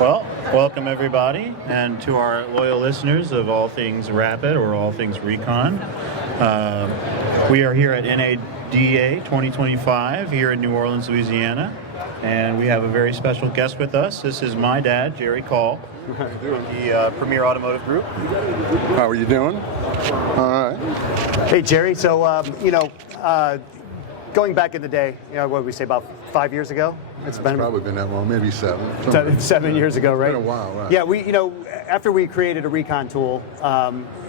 Well, welcome everybody, and to our loyal listeners of all things Rapid or all things Recon. We are here at NADA 2025 here in New Orleans, Louisiana, and we have a very special guest with us. This is my dad, Jerry Call, from the Premier Automotive Group. How are you doing? All right. Hey, Jerry. So, going back in the day, what did we say, about 5 years ago? It's probably been that long, maybe 7. 7 years ago, right? It's been a while, right? Yeah, after we created a recon tool,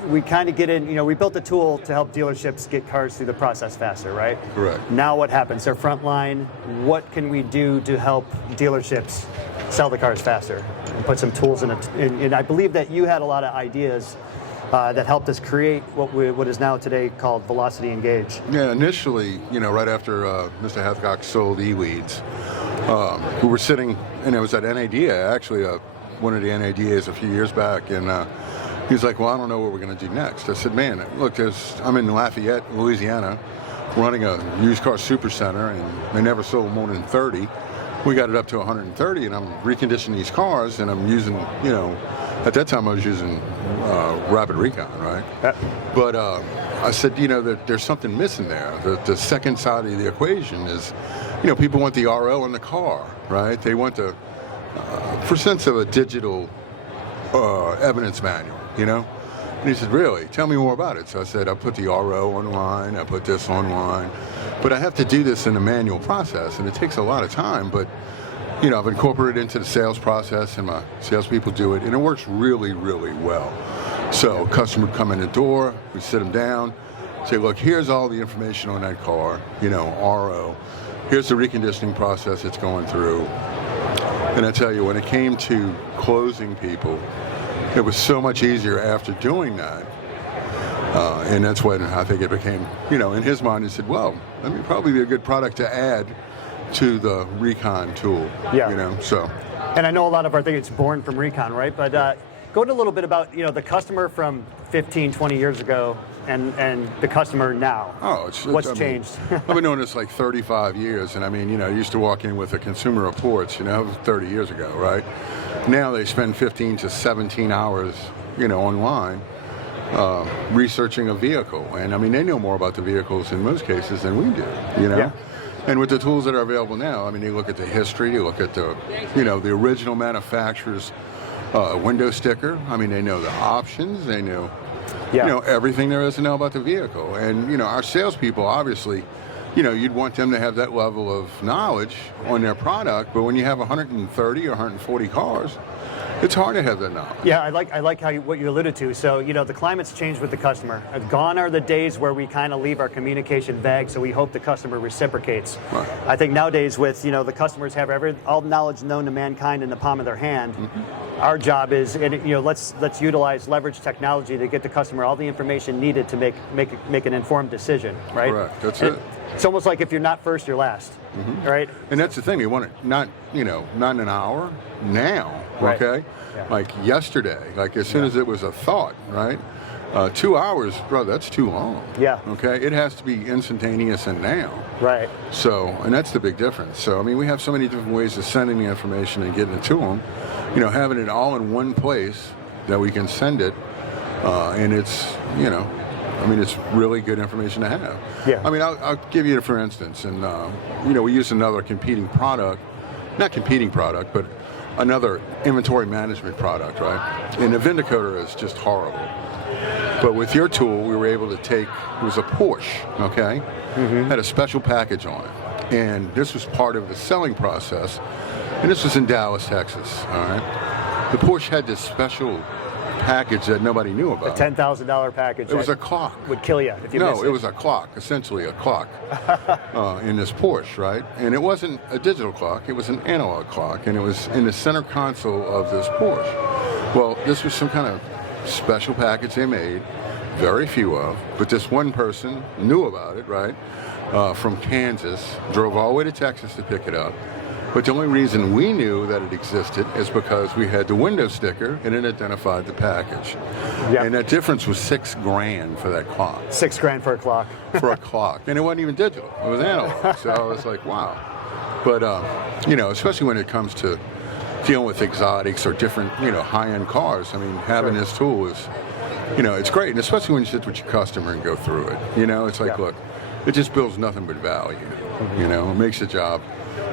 we kind of get in, we built a tool to help dealerships get cars through the process faster, right? Correct. Now what happens? They're frontline. What can we do to help dealerships sell the cars faster? And put some tools in it. And I believe that you had a lot of ideas that helped us create what is now today called Velocity Engage. Yeah, initially, right after Mr. Hathcock sold eWeeds, we were sitting, and it was at NADA, actually, one of the NADAs a few years back, and he was like, well, I don't know what we're going to do next. I said, man, look, I'm in Lafayette, Louisiana, running a used car supercenter, and they never sold more than 30. We got it up to 130, and I'm reconditioning these cars, and I'm using, at that time I was using Rapid Recon, right? But I said, that there's something missing there. The second side of the equation is, people want the RO in the car, right? They want the, for sense of a digital evidence manual, And he said, really? Tell me more about it. So I said, I put the RO online, I put this online, but I have to do this in a manual process, and it takes a lot of time, but I've incorporated it into the sales process, and my salespeople do it, and it works really, really well. So a customer would come in the door, we sit them down, say, look, here's all the information on that car, RO. Here's the reconditioning process it's going through. And I tell you, when it came to closing people, it was so much easier after doing that. And that's when I think it became, in his mind, he said, well, that would probably be a good product to add to the Recon tool. Yeah. So. And I know a lot of our things, it's born from Recon, right? But go into a little bit about, the customer from 15, 20 years ago and the customer now. What's changed? I've been doing this like 35 years, and I used to walk in with the Consumer Reports, 30 years ago, right? Now they spend 15 to 17 hours, online researching a vehicle. And they know more about the vehicles in most cases than we do, Yeah. And with the tools that are available now, they look at the history, they look at the, the original manufacturer's window sticker. They know the options, they know, everything there is to know about the vehicle. And, our salespeople, obviously, you'd want them to have that level of knowledge on their product, but when you have 130 or 140 cars, it's hard to have that knowledge. Yeah, I like what you alluded to. So, the climate's changed with the customer. Gone are the days where we kind of leave our communication vague, so we hope the customer reciprocates. Right. I think nowadays with, the customers have all knowledge known to mankind in the palm of their hand. Mm-hmm. Our job is, let's leverage technology to get the customer all the information needed to make an informed decision, right? Correct, that's it. It's almost like if you're not first, you're last, mm-hmm. right? And that's the thing, you want it not in an hour, now, right. Okay? Yeah. Like yesterday, like as soon as it was a thought, right? 2 hours, bro, that's too long. Yeah. Okay? It has to be instantaneous and now. Right. So, and that's the big difference. So, we have so many different ways of sending the information and getting it to them. Having it all in one place that we can send it, and it's, it's really good information to have. Yeah. I'll give you, for instance, and, we use another not competing product, but another inventory management product, right? And the Vindicator is just horrible. But with your tool, we were able to take, it was a Porsche, okay? Mm-hmm. Had a special package on it. And this was part of the selling process. And this was in Dallas, Texas, all right? The Porsche had this special package that nobody knew about. A $10,000 package. It was a clock. Would kill you if you missed it. No, it was a clock, essentially a clock in this Porsche, right? And it wasn't a digital clock, it was an analog clock, and it was in the center console of this Porsche. Well, this was some kind of special package they made, very few of, but this one person knew about it, right? From Kansas, drove all the way to Texas to pick it up. But the only reason we knew that it existed is because we had the window sticker and it identified the package. Yep. And that difference was $6,000 for that clock. $6,000 for a clock. For a clock. And it wasn't even digital. It was analog. So I was like, wow. But, especially when it comes to, dealing with exotics or different, high-end cars. I mean, having this tool is, it's great, and especially when you sit with your customer and go through it. It's like, look, it just builds nothing but value. It makes the job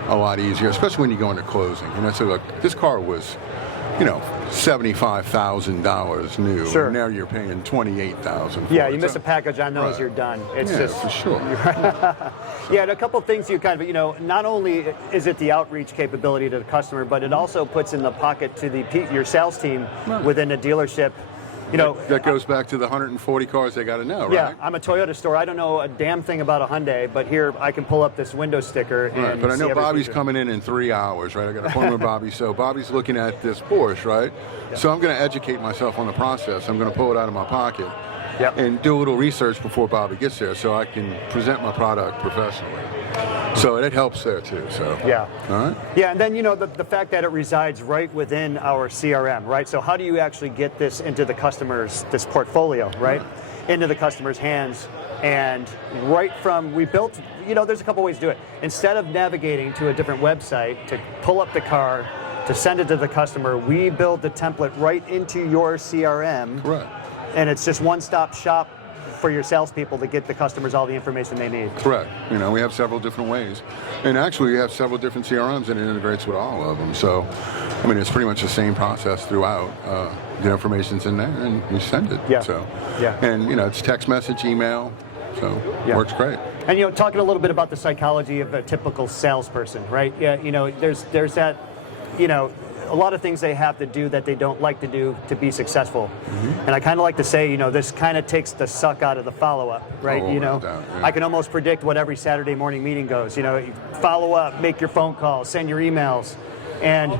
a lot easier, especially when you go into closing. So look, this car was, $75,000 new. Sure. Now you're paying $28,000. Yeah, you miss a package on those, you're done. It's just for sure. Yeah, and a couple of things you kind of, not only is it the outreach capability to the customer, but it also puts in the pocket to your sales team within a dealership. That goes back to the 140 cars they got to know, right? Yeah, I'm a Toyota store. I don't know a damn thing about a Hyundai, but here I can pull up this window sticker. Right, but I know Bobby's coming in 3 hours, right? I got an appointment with Bobby, so Bobby's looking at this Porsche, right? Yeah. So I'm going to educate myself on the process. I'm going to pull it out of my pocket and do a little research before Bobby gets there, so I can present my product professionally. So it helps there too. So yeah, all right. Yeah, and then the fact that it resides right within our CRM, right? So how do you actually get this into the this portfolio, right, into the customer's hands? And we built, there's a couple ways to do it. Instead of navigating to a different website to pull up the car to send it to the customer, we build the template right into your CRM. Correct. And it's just one-stop shop for your salespeople to get the customers all the information they need. Correct. We have several different ways. And actually, we have several different CRMs and it integrates with all of them. So, it's pretty much the same process throughout. The information's in there and you send it. Yeah. So, yeah. And, it's text message, email. So, works great. And, talking a little bit about the psychology of a typical salesperson, right? Yeah, there's that, a lot of things they have to do that they don't like to do to be successful. And I kind of like to say, this kind of takes the suck out of the follow-up, right? I can almost predict what every Saturday morning meeting goes. Follow up, make your phone calls, send your emails. And,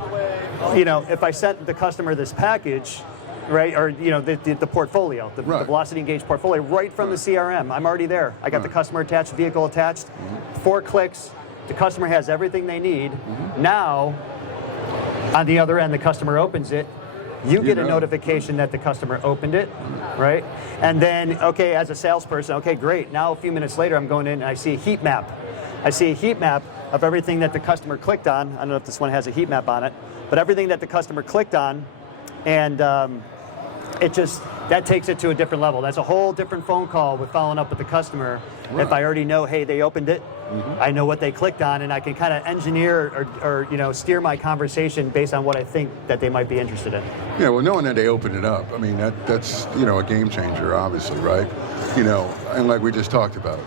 if I sent the customer this package, right, or, the portfolio, the Velocity Engage portfolio, right from the CRM, I'm already there. I got the customer attached, vehicle attached, 4 clicks, the customer has everything they need. Now, on the other end, the customer opens it. You get a notification that the customer opened it, right? And then, okay, as a salesperson, okay, great. Now, a few minutes later, I'm going in and I see a heat map. I see a heat map of everything that the customer clicked on. I don't know if this one has a heat map on it, but everything that the customer clicked on, and that takes it to a different level. That's a whole different phone call with following up with the customer. If I already know, hey, they opened it, I know what they clicked on, and I can kind of engineer or steer my conversation based on what I think that they might be interested in. Yeah, well, knowing that they opened it up, that's a game changer, obviously, right? And like we just talked about,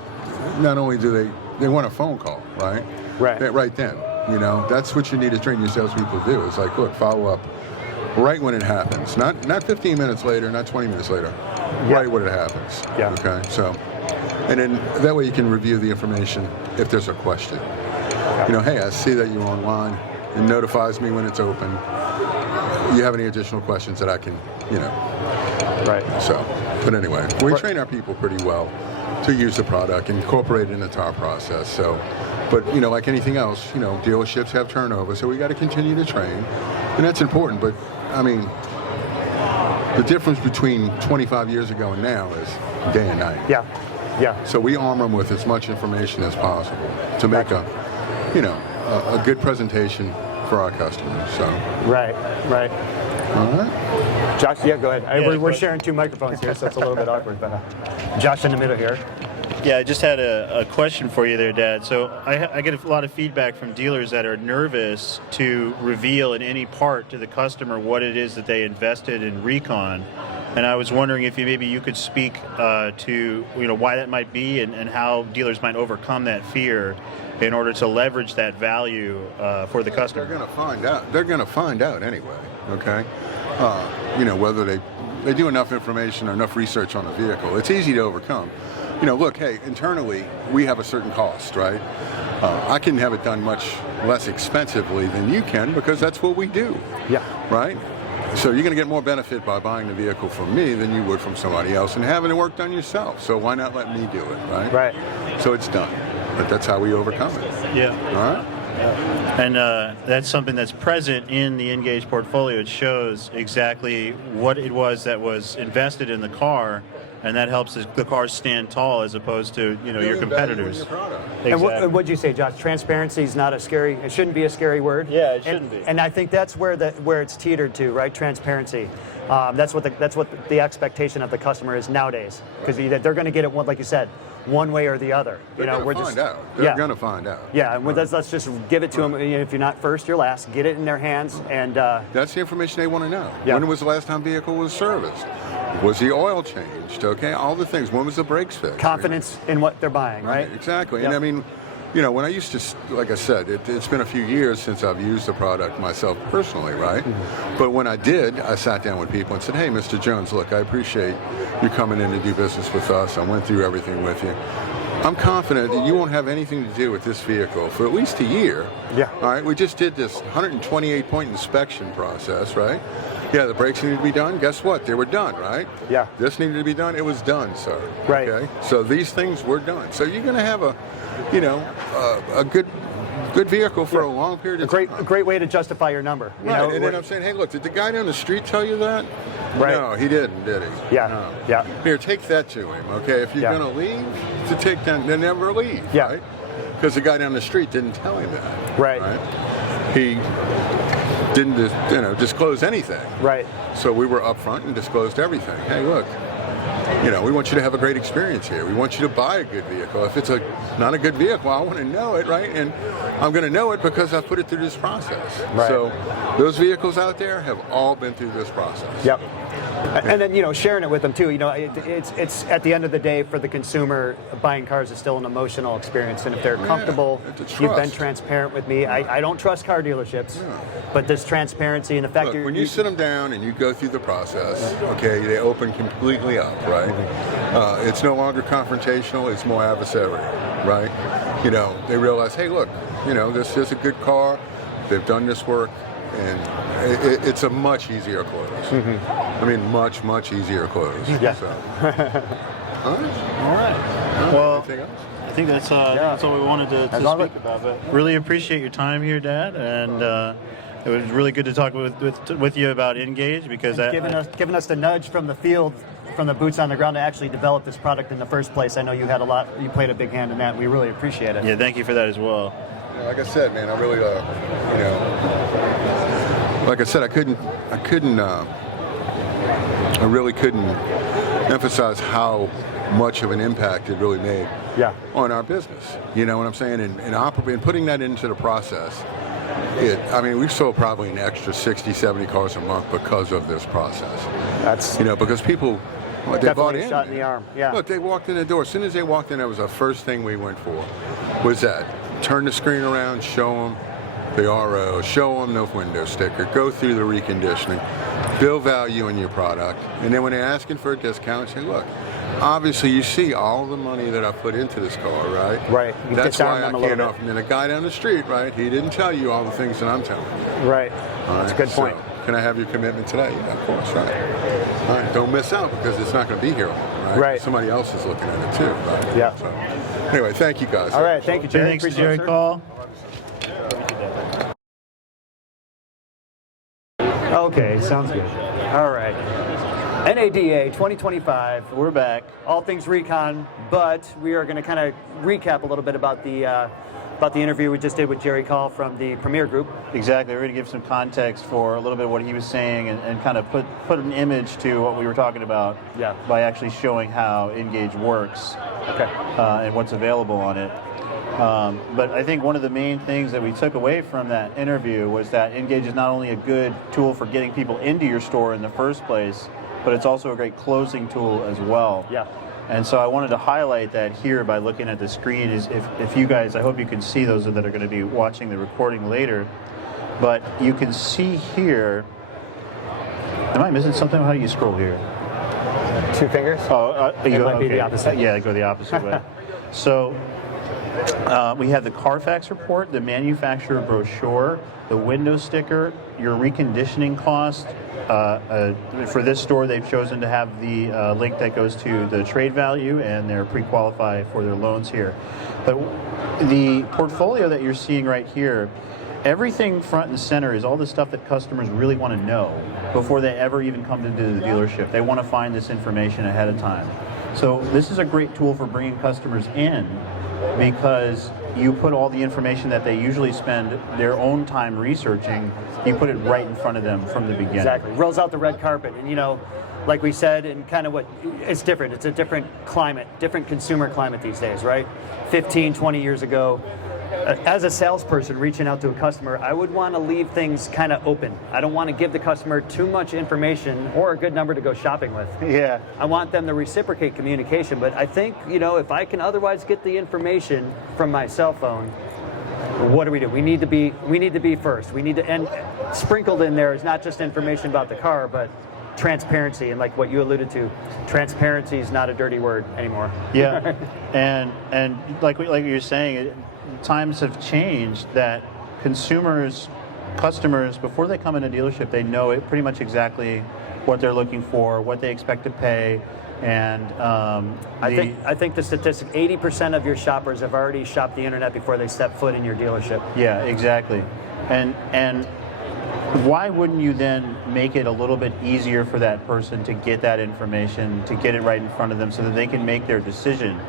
not only do they want a phone call, right? Right then, that's what you need to train your salespeople to do. It's like, look, follow up right when it happens, not 15 minutes later, not 20 minutes later, right when it happens. Yeah. Okay, so, and then that way you can review the information if there's a question. Hey, I see that you're online. It notifies me when it's open. You have any additional questions that I can, Right. So, but anyway, we train our people pretty well to use the product and incorporate it into our process. So, but like anything else, dealerships have turnover, so we got to continue to train, and that's important. But the difference between 25 years ago and now is day and night. Yeah. So we arm them with as much information as possible to make a good presentation for our customers. So. Right. All right. Josh, go ahead. We're sharing 2 microphones here, so it's a little bit awkward. But Josh in the middle here. Yeah, I just had a question for you there, Dad. So I get a lot of feedback from dealers that are nervous to reveal in any part to the customer what it is that they invested in Recon. And I was wondering if you could speak to why that might be and how dealers might overcome that fear in order to leverage that value for the customer. They're going to find out. They're going to find out anyway. Okay. Whether they do enough information or enough research on the vehicle, it's easy to overcome. Look, hey, internally, we have a certain cost, right? I can have it done much less expensively than you can because that's what we do. Yeah. Right? So you're going to get more benefit by buying the vehicle from me than you would from somebody else and having the work done yourself. So why not let me do it, right? Right. So it's done. But that's how we overcome it. Yeah. All right? And that's something that's present in the Engage portfolio. It shows exactly what it was that was invested in the car and that helps the cars stand tall as opposed to your competitors. And what would you say, Josh? Transparency is not a scary. It shouldn't be a scary word. Yeah, it shouldn't be. And I think that's where it's teetered to, right? Transparency. That's what the expectation of the customer is nowadays, because they're going to get it one, like you said, one way or the other. They're going to find out. They're going to find out. Yeah, and let's just give it to them. If you're not first, you're last. Get it in their hands, and that's the information they want to know. Yeah. When was the last time vehicle was serviced? Was the oil changed? Okay, all the things. When was the brakes fixed? confidence in what they're buying, right? Exactly. Yep. And I mean, when I used to, like I said, it's been a few years since I've used the product myself personally, right? Mm-hmm. But when I did, I sat down with people and said, hey, Mr. Jones, look, I appreciate you coming in to do business with us. I went through everything with you. I'm confident that you won't have anything to do with this vehicle for at least a year. Yeah. All right, we just did this 128-point inspection process, right? Yeah, the brakes needed to be done. Guess what? They were done, right? Yeah. This needed to be done. It was done, sir. Right. Okay. So these things were done. So you're going to have a good vehicle for a long period of time. A great way to justify your number. Right. And then I'm saying, hey, look, did the guy down the street tell you that? Right. No, he didn't, did he? Yeah. No. Yeah. Here, take that to him, okay? If you're Yeah. going to leave, to take that, then never leave, Yeah. right? Because the guy down the street didn't tell him that. Right. He didn't, disclose anything. Right. So we were upfront and disclosed everything. Hey, look, we want you to have a great experience here. We want you to buy a good vehicle. If it's not a good vehicle, I want to know it, right? And I'm going to know it because I put it through this process. Right. So those vehicles out there have all been through this process. Yep. And then sharing it with them too. It's at the end of the day for the consumer, buying cars is still an emotional experience, and if they're comfortable, you've been transparent with me. I don't trust car dealerships, but this transparency and the fact Look, when you sit them down and you go through the process, okay, they open completely up, right? It's no longer confrontational; it's more adversarial, right? They realize, hey, look, this is a good car. They've done this work. And it's a much easier close. I mean, much, much easier close. Yeah. So. All right. Well, I think that's all we wanted to speak about. But really appreciate your time here, Dad, and it was really good to talk with you about Engage, because giving us the nudge from the field, from the boots on the ground to actually develop this product in the first place. I know you played a big hand in that. And we really appreciate it. Yeah, thank you for that as well. Like I said, man, I really, like I said, I really couldn't emphasize how much of an impact it really made on our business. You know what I'm saying? And putting that into the process, we sold probably an extra 60, 70 cars a month because of this process. That's because people, they bought in. Shot in the arm. Yeah. Look, they walked in the door. As soon as they walked in, that was the first thing we went for. Was that turn the screen around, show them the RO, show them the window sticker, go through the reconditioning, build value in your product, and then when they're asking for a discount, say, look, obviously you see all the money that I put into this car, right? Right. That's why I can't offer. And then a guy down the street, right, he didn't tell you all the things that I'm telling you. Right. That's a good point. So, can I have your commitment today? Yeah, of course, right. All right, don't miss out because it's not going to be here, right? Right. Somebody else is looking at it too, right? Yeah. So, anyway, thank you guys. All right, thank you, Jerry. Thanks to Appreciate Jerry it, sir. Call. Okay, sounds good. All right. NADA 2025. We're back. All things recon, but we are going to kind of recap a little bit about the interview we just did with Jerry Call from the Premier Group. Exactly. We're going to give some context for a little bit of what he was saying and kind of put an image to what we were talking about by actually showing how Engage works and what's available on it. But I think one of the main things that we took away from that interview was that Engage is not only a good tool for getting people into your store in the first place, but it's also a great closing tool as well. Yeah. And so I wanted to highlight that here by looking at the screen. Is if you guys, I hope you can see those that are going to be watching the recording later, but you can see here, am I missing something? How do you scroll here? 2 fingers? Oh, it might be the opposite. Yeah, go the opposite way. So we have the Carfax report, the manufacturer brochure, the window sticker, your reconditioning cost. For this store, they've chosen to have the link that goes to the trade value, and they're pre-qualified for their loans here. But the portfolio that you're seeing right here, everything front and center is all the stuff that customers really want to know before they ever even come to the dealership. They want to find this information ahead of time. So this is a great tool for bringing customers in, because you put all the information that they usually spend their own time researching, you put it right in front of them from the beginning. Exactly. Rolls out the red carpet. And, like we said, and kind of it's different. It's a different climate, different consumer climate these days, right? 15, 20 years ago, as a salesperson reaching out to a customer, I would want to leave things kind of open. I don't want to give the customer too much information or a good number to go shopping with. Yeah. I want them to reciprocate communication, but I think, if I can otherwise get the information from my cell phone, what do? We need to be first. We need to, and sprinkled in there is not just information about the car, but transparency, and like what you alluded to, transparency is not a dirty word anymore. Yeah, and like you're saying, times have changed that customers, before they come in a dealership, they know it pretty much exactly what they're looking for, what they expect to pay, and I think the statistic, 80% of your shoppers have already shopped the internet before they step foot in your dealership. Yeah, exactly, and why wouldn't you then make it a little bit easier for that person to get that information, to get it right in front of them so that they can make their decision?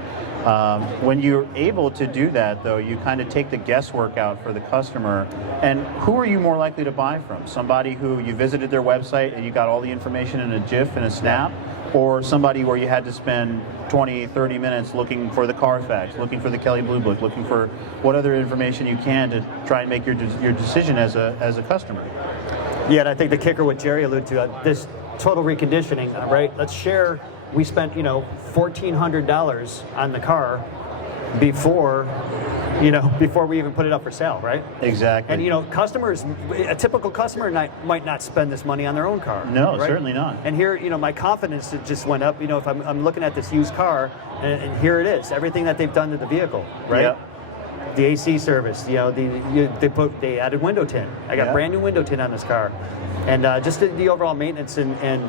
When you're able to do that, though, you kind of take the guesswork out for the customer. And who are you more likely to buy from? Somebody who you visited their website and you got all the information in a GIF and a snap? Or somebody where you had to spend 20, 30 minutes looking for the Carfax, looking for the Kelley Blue Book, looking for what other information you can to try and make your decision as a customer? Yeah, and I think the kicker, what Jerry alluded to, this total reconditioning, right? Let's share. We spent, $1,400 on the car before we even put it up for sale, right? Exactly. And customers, a typical customer might not spend this money on their own car. No, right? certainly not. And here, my confidence just went up. If I'm looking at this used car, and here it is, everything that they've done to the vehicle, right? Yep. The AC service, they added window tint. I got brand new window tint on this car, and just the overall maintenance and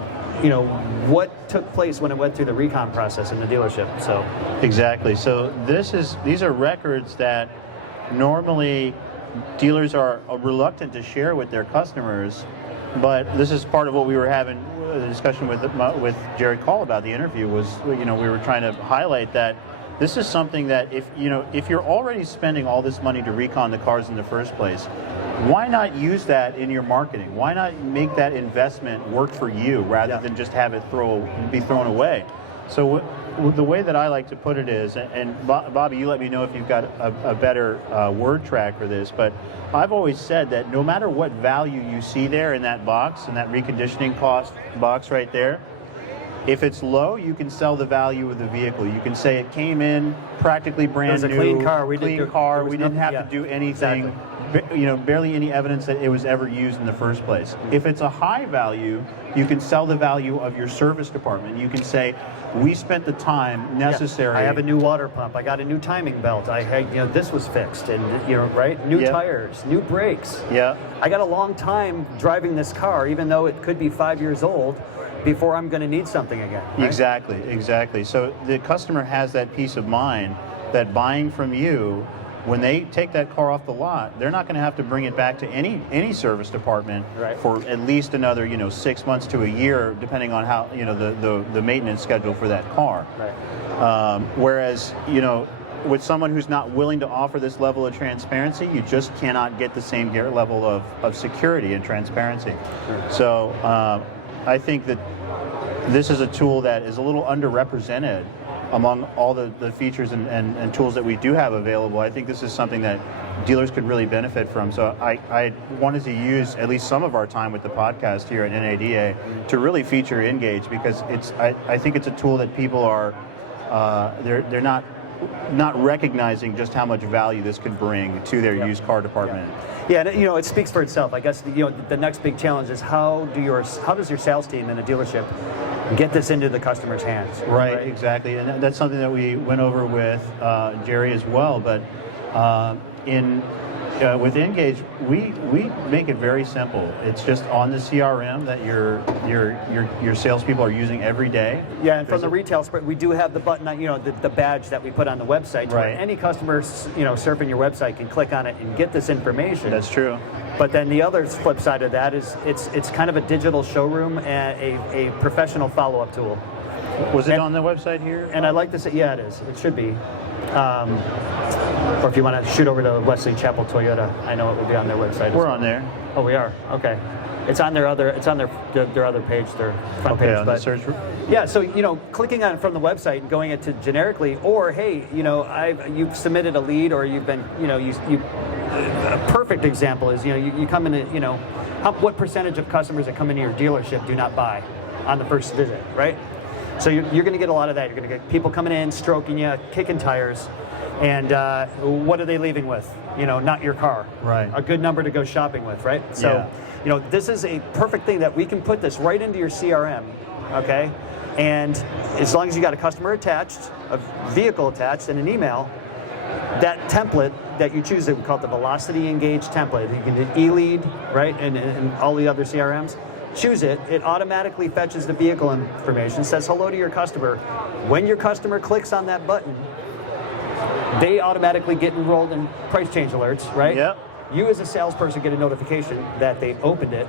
what took place when it went through the recon process in the dealership. So exactly. So these are records that normally dealers are reluctant to share with their customers, but this is part of what we were having a discussion with Jerry Call about the interview. Was we were trying to highlight that this is something that if you're already spending all this money to recon the cars in the first place, why not use that in your marketing? Why not make that investment work for you rather than just have it be thrown away? So the way that I like to put it is, and Bobby, you let me know if you've got a better word track for this, but I've always said that no matter what value you see there in that box, in that reconditioning cost box right there, if it's low, you can sell the value of the vehicle. You can say it came in practically brand new. It was a clean car. We didn't have to do anything. Exactly. Barely any evidence that it was ever used in the first place. If it's a high value, you can sell the value of your service department. You can say, we spent the time necessary. I have a new water pump. I got a new timing belt. This was fixed, and right, new tires, new brakes. Yeah. I got a long time driving this car, even though it could be 5 years old, before I'm going to need something again. Right? Exactly. So the customer has that peace of mind that buying from you, when they take that car off the lot, they're not going to have to bring it back to any service department for at least another 6 months to a year, depending on how the maintenance schedule for that car. Right. Whereas with someone who's not willing to offer this level of transparency, you just cannot get the same level of security and transparency. Sure. So I think that this is a tool that is a little underrepresented among all the features and tools that we do have available. I think this is something that dealers could really benefit from. So I wanted to use at least some of our time with the podcast here at NADA to really feature Engage, because I think it's a tool that people are they're not recognizing just how much value this could bring to their used car department. Yeah, it speaks for itself. I guess the next big challenge is how does your sales team in a delership get this into the customer's hands? Right, exactly, and that's something that we went over with Jerry as well. But with Engage, we make it very simple. It's just on the CRM that your salespeople are using every day. Yeah, and from the retail spread, we do have the button, the badge that we put on the website, where any customer, surfing your website can click on it and get this information. That's true. But then the other flip side of that is it's kind of a digital showroom and a professional follow-up tool. Was it on the website here? And I'd like to say, yeah, it is. It should be. Or if you want to shoot over to Wesley Chapel Toyota, I know it will be on their website. We're on there. Oh, we are. Okay. It's on their other page, their front page. On the search. Yeah, so clicking on it from the website and going it to generically, or hey, you've submitted a lead, or you've been, a perfect example is you come in, what percentage of customers that come into your dealership do not buy on the first visit, right? So you're going to get a lot of that. You're going to get people coming in, stroking you, kicking tires, and what are they leaving with? Not your car. Right. A good number to go shopping with, right? So, this is a perfect thing that we can put this right into your CRM, okay? And as long as you got a customer attached, a vehicle attached, and an email, that template that you choose, we call it the Velocity Engage template. You can do e-lead, right, and all the other CRMs. Choose it. It automatically fetches the vehicle information, says hello to your customer. When your customer clicks on that button, they automatically get enrolled in price change alerts, right? Yep. You as a salesperson get a notification that they opened it,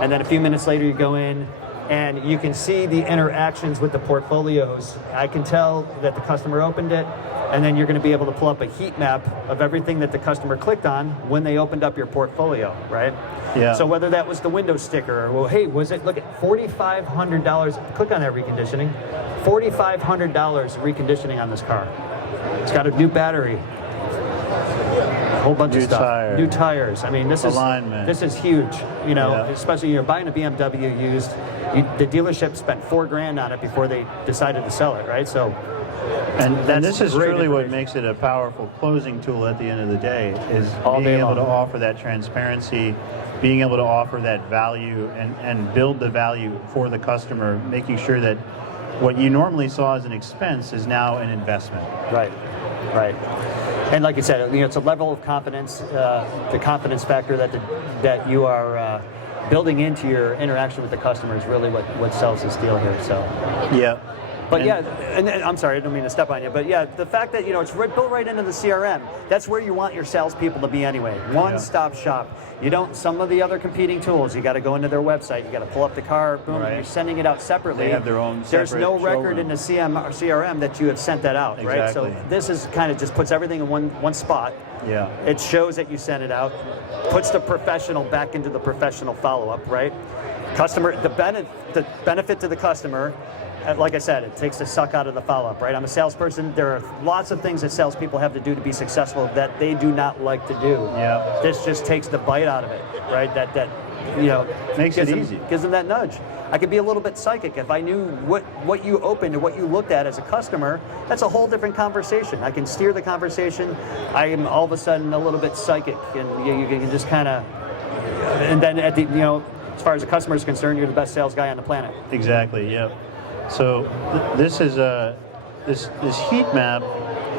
and then a few minutes later you go in and you can see the interactions with the portfolios. I can tell that the customer opened it, and then you're going to be able to pull up a heat map of everything that the customer clicked on when they opened up your portfolio, right? Yeah. So whether that was the window sticker, or, well, hey, was it, look at $4,500, click on that reconditioning, $4,500 reconditioning on this car. It's got a new battery, a whole bunch of stuff. New tires. I mean, this is huge. Especially you're buying a BMW used. The dealership spent $4,000 on it before they decided to sell it, right? So, and this is really what makes it a powerful closing tool at the end of the day, is being able to offer that transparency, being able to offer that value and build the value for the customer, making sure that what you normally saw as an expense is now an investment. Right. And like you said, it's a level of confidence, the confidence factor that you are building into your interaction with the customer is really what sells this deal here. So. Yeah. But and I'm sorry, I don't mean to step on you, but yeah, the fact that it's built right into the CRM, that's where you want your salespeople to be anyway. One-stop shop. You don't. Some of the other competing tools, you got to go into their website, you got to pull up the car, boom, and you're sending it out separately. They have their own. There's no record showroom in the CRM that you have sent that out, right? So this is kind of just puts everything in one spot. Yeah. It shows that you sent it out, puts the professional back into the professional follow-up, right? The benefit to the customer. Like I said, it takes the suck out of the follow-up, right? I'm a salesperson. There are lots of things that salespeople have to do to be successful that they do not like to do. Yeah. This just takes the bite out of it, right? That makes it easy. Gives them that nudge. I could be a little bit psychic. If I knew what you opened and what you looked at as a customer, that's a whole different conversation. I can steer the conversation. I am all of a sudden a little bit psychic, and you can just kind of, and then at the as far as the customer is concerned, you're the best sales guy on the planet. Exactly. Yep. So this is this heat map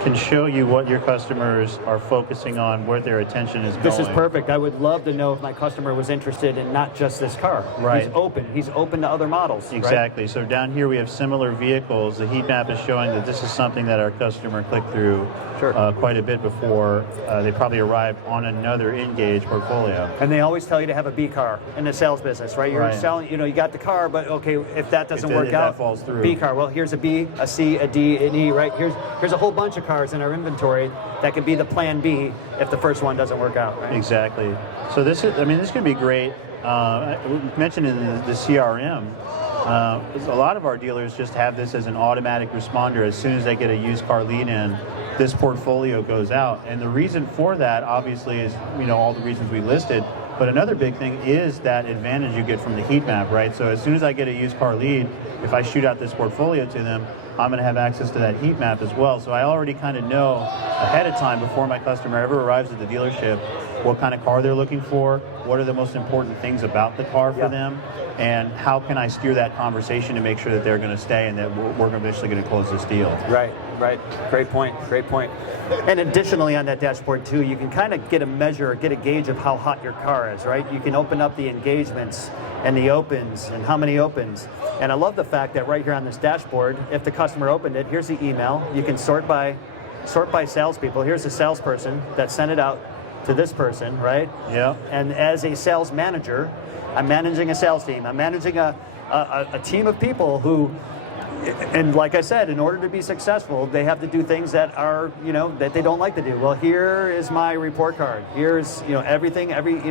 can show you what your customers are focusing on, where their attention is going. This is perfect. I would love to know if my customer was interested in not just this car. Right. He's open to other models. Exactly. Right? So down here we have similar vehicles. The heat map is showing that this is something that our customer clicked through quite a bit before they probably arrived on another Engage portfolio. And they always tell you to have a B car in the sales business, right? You're selling, you got the car, but okay, if that doesn't work out, that falls through. B car. Well, here's a B, a C, a D, an E, right? Here's a whole bunch of cars in our inventory that could be the plan B if the first one doesn't work out, right? Exactly. So this could be great. We mentioned in the CRM, a lot of our dealers just have this as an automatic responder. As soon as they get a used car lead in, this portfolio goes out. And the reason for that, obviously, is all the reasons we listed. But another big thing is that advantage you get from the heat map, right? So as soon as I get a used car lead, if I shoot out this portfolio to them, I'm going to have access to that heat map as well. So I already kind of know ahead of time, before my customer ever arrives at the dealership, what kind of car they're looking for, what are the most important things about the car for them, and how can I steer that conversation to make sure that they're going to stay and that we're eventually going to close this deal. Right. Great point. And additionally on that dashboard too, you can kind of get a gauge of how hot your car is, right? You can open up the engagements and the opens and how many opens. And I love the fact that right here on this dashboard, if the customer opened it, here's the email. You can sort by salespeople. Here's the salesperson that sent it out to this person, right? Yeah. And as a sales manager, I'm managing a sales team. I'm managing a team of people who And like I said, in order to be successful, they have to do things that are, that they don't like to do. Well, here is my report card. Here's, everything, every,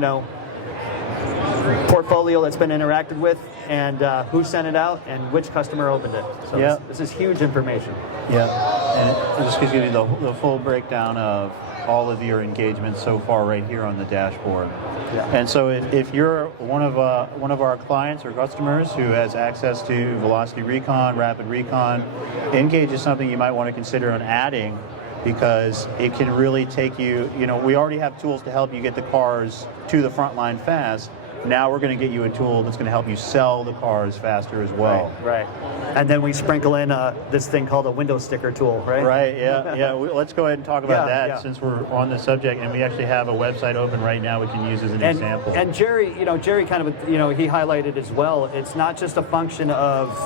portfolio that's been interacted with, and who sent it out, and which customer opened it. So this is huge information. Yeah, and it just gives you the full breakdown of all of your engagements so far right here on the dashboard. Yeah. And so if you're one of our clients or customers who has access to Velocity Recon, Rapid Recon, Engage is something you might want to consider on adding, because it can really take you, we already have tools to help you get the cars to the front line fast. Now we're going to get you a tool that's going to help you sell the cars faster as well. Right. And then we sprinkle in this thing called a window sticker tool, right? Right, yeah. Let's go ahead and talk about that yeah. since we're on the subject, and we actually have a website open right now we can use as an example. And Jerry, Jerry kind of, he highlighted as well, it's not just a function of,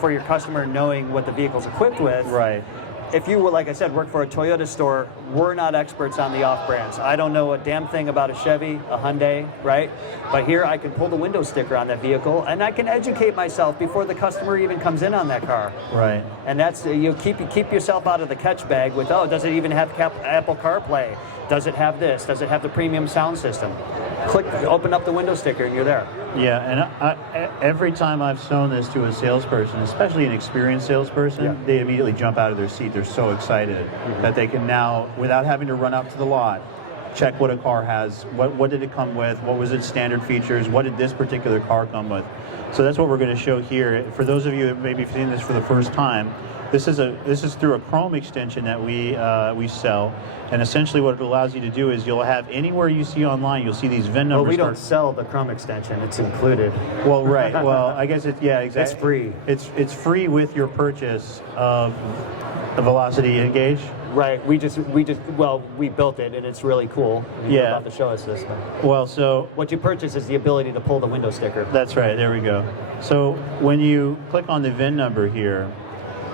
for your customer knowing what the vehicle's equipped with. Right. If you were, like I said, work for a Toyota store, we're not experts on the off-brands. I don't know a damn thing about a Chevy, a Hyundai, right? But here I can pull the window sticker on that vehicle, and I can educate myself before the customer even comes in on that car. Right. And that's, keep yourself out of the catch bag with, does it even have Apple CarPlay? Does it have this? Does it have the premium sound system? Click, open up the window sticker, and you're there. Yeah, and every time I've shown this to a salesperson, especially an experienced salesperson, they immediately jump out of their seat. They're so excited that they can now, without having to run up to the lot, check what a car has, what did it come with, what was its standard features, what did this particular car come with. So that's what we're going to show here. For those of you who maybe seen this for the first time, this is through a Chrome extension that we sell, and essentially what it allows you to do is you'll have anywhere you see online, you'll see these VIN numbers. Well, we don't sell the Chrome extension; it's included. Well, right. Well, I guess exactly. It's free. It's free with your purchase of the Velocity Engage. Right. We built it, and it's really cool. You're about to show us this. Well, so what you purchase is the ability to pull the window sticker. That's right. There we go. So when you click on the VIN number here,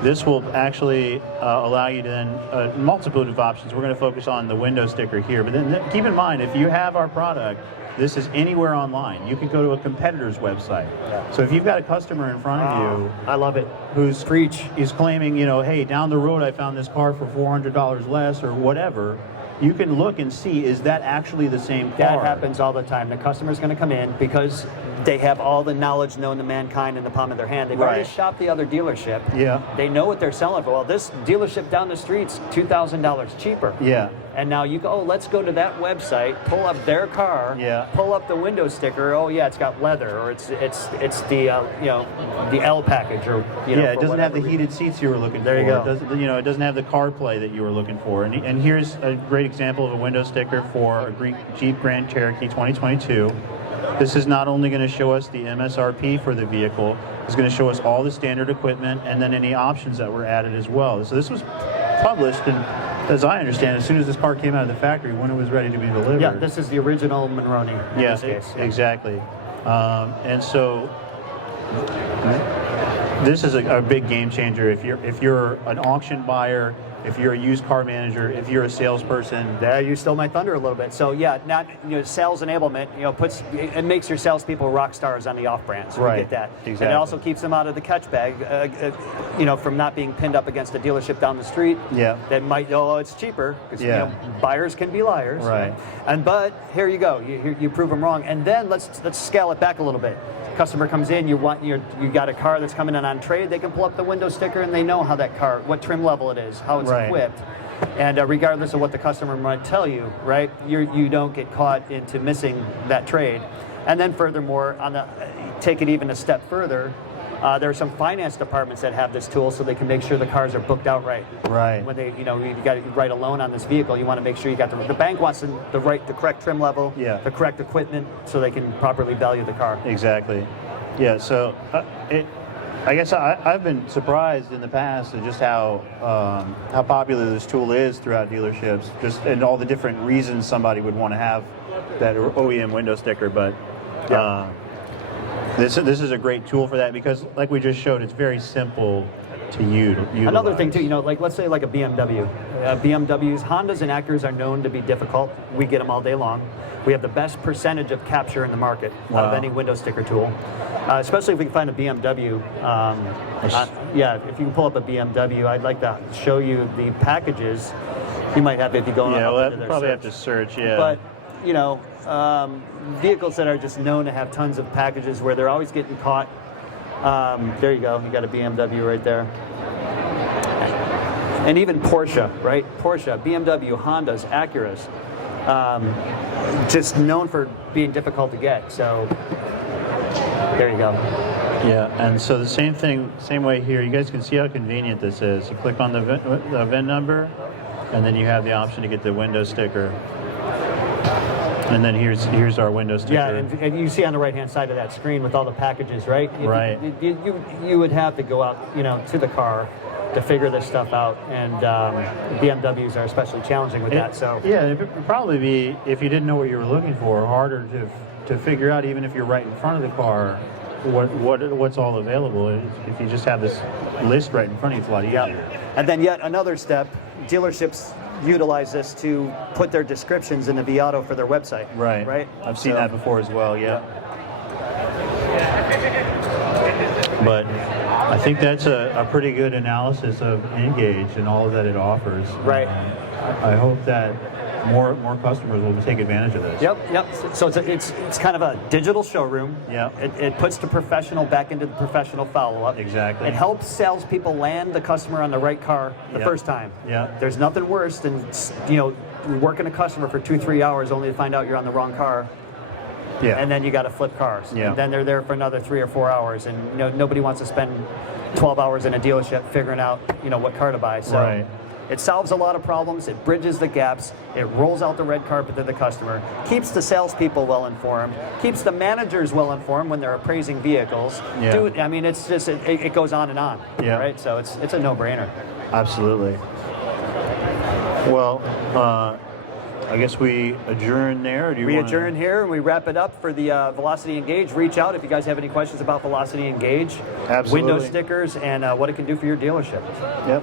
this will actually allow you to then multiple of options. We're going to focus on the window sticker here, but then keep in mind, if you have our product, this is anywhere online. You can go to a competitor's website. Yeah. So if you've got a customer in front of you, I love it, who's claiming, hey, down the road I found this car for $400 less or whatever, you can look and see, is that actually the same car? That happens all the time. The customer's going to come in because they have all the knowledge known to mankind in the palm of their hand. They've already shopped the other dealership. Yeah. They know what they're selling for. Well, this dealership down the street's $2,000 cheaper. Yeah. And now you go, let's go to that website, pull up their car, pull up the window sticker. Oh yeah, it's got leather, or it's the the L package, or it doesn't have the heated seats you were looking for. There you go. It doesn't have the CarPlay that you were looking for. And here's a great example of a window sticker for a Jeep Grand Cherokee 2022. This is not only going to show us the MSRP for the vehicle, it's going to show us all the standard equipment and then any options that were added as well. So this was published, and as I understand, as soon as this car came out of the factory, when it was ready to be delivered. Yeah, this is the original Monroney. Yes, exactly. And so this is a big game changer. If you're an auction buyer, if you're a used car manager, if you're a salesperson. There, you stole my thunder a little bit. So yeah, not sales enablement. It makes your salespeople rock stars on the off-brands. Right. We get that. Exactly. And it also keeps them out of the catch bag. From not being pinned up against a dealership down the street. Yeah. That might it's cheaper because buyers can be liars. Right. But here you go. You prove them wrong. And then let's scale it back a little bit. Customer comes in, you got a car that's coming in on trade, they can pull up the window sticker and they know how that car, what trim level it is, how it's equipped. And regardless of what the customer might tell you, right, you don't get caught into missing that trade. And then furthermore, take it even a step further, there are some finance departments that have this tool so they can make sure the cars are booked out right. Right. When you got to write a loan on this vehicle, you want to make sure you got the bank wants the correct trim level, the correct equipment, so they can properly value the car. Exactly. Yeah. So I guess I've been surprised in the past at just how popular this tool is throughout dealerships, and all the different reasons somebody would want to have that OEM window sticker, but. This is a great tool for that because, like we just showed, it's very simple to utilize. Another thing too, you know, like let's say like a BMW. BMWs, Hondas and Acuras are known to be difficult. We get them all day long. We have the best percentage of capture in the market out of any window sticker tool. Especially if we can find a BMW. Yeah, if you can pull up a BMW, I'd like to show you the packages. You might have if you go Yeah, into their probably search. have to search. Yeah, But you know, vehicles that are just known to have tons of packages where they're always getting caught. There you go. You got a BMW right there. And even Porsche, right? Porsche, BMW, Hondas, Acuras, just known for being difficult to get. So there you go. Yeah, and so the same thing, same way here. You guys can see how convenient this is. You click on the VIN number, and then you have the option to get the window sticker. And then here's our window sticker. Yeah, and you see on the right-hand side of that screen with all the packages, right? Right. You would have to go out, you know, to the car to figure this stuff out, and BMWs are especially challenging with that. So yeah, it would probably be, if you didn't know what you were looking for, harder to figure out, even if you're right in front of the car, what's all available. If you just have this list right in front of you, it's a lot easier. yeah. And then yet another step, dealerships utilize this to put their descriptions in the Viato for their website. Right. Right. I've seen that before as well. Yeah. But I think that's a pretty good analysis of Engage and all that it offers. Right. I hope that more customers will take advantage of this. Yep. So it's kind of a digital showroom. Yeah. It puts the professional back into the professional follow-up. Exactly. It helps salespeople land the customer on the right car the Yeah. first time. Yeah. There's nothing worse than, you know, working a customer for 2-3 hours only to find out you're on the wrong car. Yeah. And then you got to flip cars. Yeah. And then they're there for another 3 or 4 hours, and you know, nobody wants to spend 12 hours in a dealership figuring out, you know, what car to buy. So Right. it solves a lot of problems. It bridges the gaps. It rolls out the red carpet to the customer. Keeps the salespeople well informed. Keeps the managers well informed when they're appraising vehicles. Yeah. I mean, it's just it goes on and on. Yeah. Right. So it's a no-brainer. Absolutely. Well, I guess we adjourn there. Or do you We wanna... adjourn here and we wrap it up for the Velocity Engage. Reach out if you guys have any questions about Velocity Engage, Absolutely. window stickers, and what it can do for your dealership. Yep.